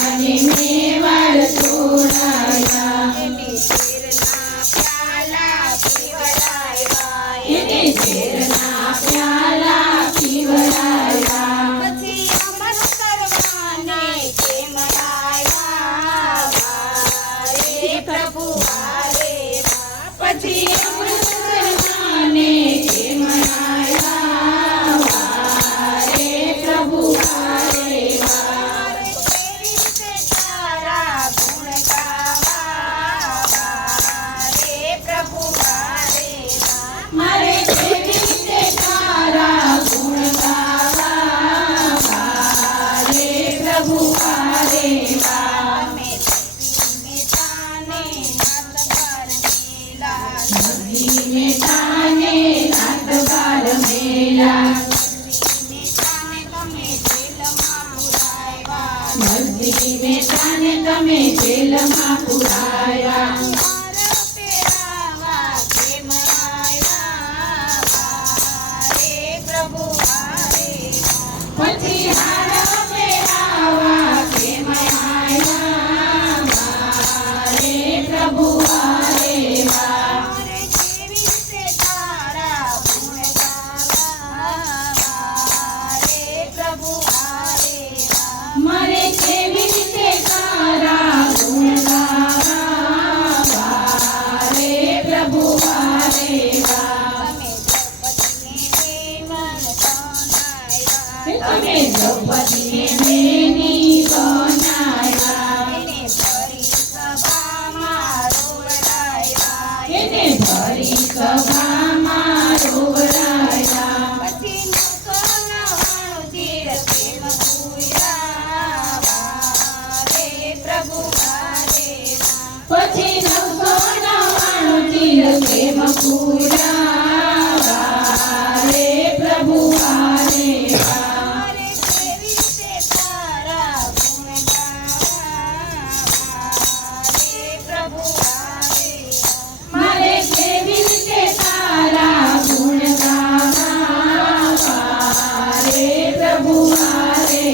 ને મેવાડ છોડાયા એને ઝેરના પ્યાલા પીવડાયા પછી અમર કરવાને કેમ આવ્યા વારે પ્રભુ વારે પછી અમર કરવાને કેમ આવ્યા વારે પ્રભુ વારે મારે કેવી રીતે તારા ગુણ ગાવા વારે પ્રભુ વારે મારે કેવી રીતે તારા ગુણ ગાવા વારે પ્રભુ વારે તમે મેતાને નાતબાર મેલા નદી મેટાને નાતબાર મેલા નદી મેટાને તમે જેલમાં પુરાયા પછી હાર મેળાવા કેમ આવ્યા વારે પ્રભુ વારે મારે કેવી રીતે તારા ગુણ ગાવા વારે પ્રભુ વારે તમે દ્રૌપદીને બેની બનાયા એને ભરી સભામાં રોવડાયા પછી 999 તીર કેમ પૂરા વારે પ્રભુ વારે મારે કેવી રીતે તારા ગુણ ગાવા વારે પ્રભુ વારે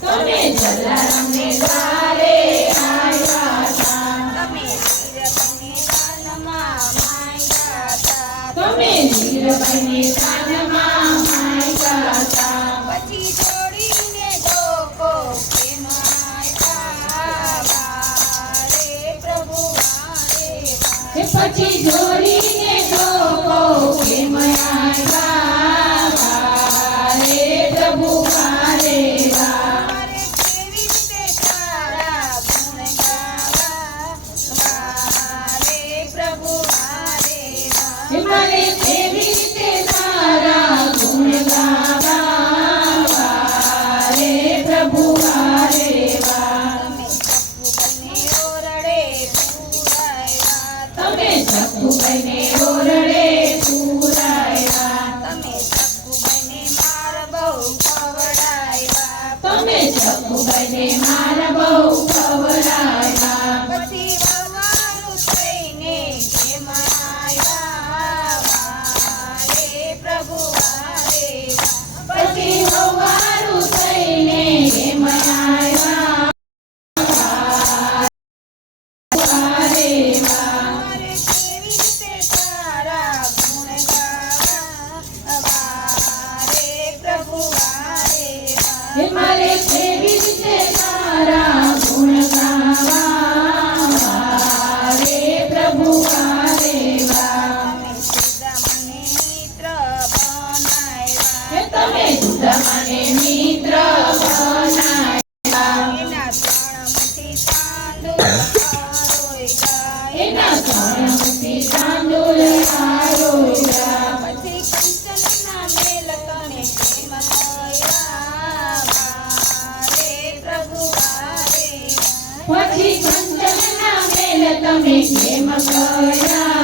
તમે જલારામને દ્વારે આવ્યા હતા તમે નીરબને કાનમાં માંગ્યા હતા પછી જોડીને ધોકો કેમ આવ્યા વારે પ્રભુ વારે પછી જોડીને ધોકો કેમ આવ્યા વારે પ્રભુ વારે મારે કેવી રીતે તારા ગુણ ગાવા વારે પ્રભુ વારે મારે કેવી રીતે તારા ગુણ ગાવા વારે પ્રભુ વારે તમે ચપ્પુ બને ઓરડે પુરાયા તમે ચપ્પુ બને માર બહુ ખવડાયા તમે ચપ્પુ બને માર બહુ ખવડાયા પછી વવારું થઈને કેમ આવ્યા વારે પ્રભુ વારે પછી સવારું થઈને કેમ આવ્યા વારે મારે કેવી રીતે તારા ગુણ ગાવા વારે પ્રભુ વારે મારે કેવી રીતે તારા ગુણ ગાવા વારે પ્રભુ વારે તમે સુધા મને મિત્ર બનાવ્યા એના ત્રણ તાંદુળ આરોગ્યા પછી કંચનના મેલ તને કેમ થયા વારે પ્રભુ વારે પછી કંચનના મેલ તમે કેમ કર્યા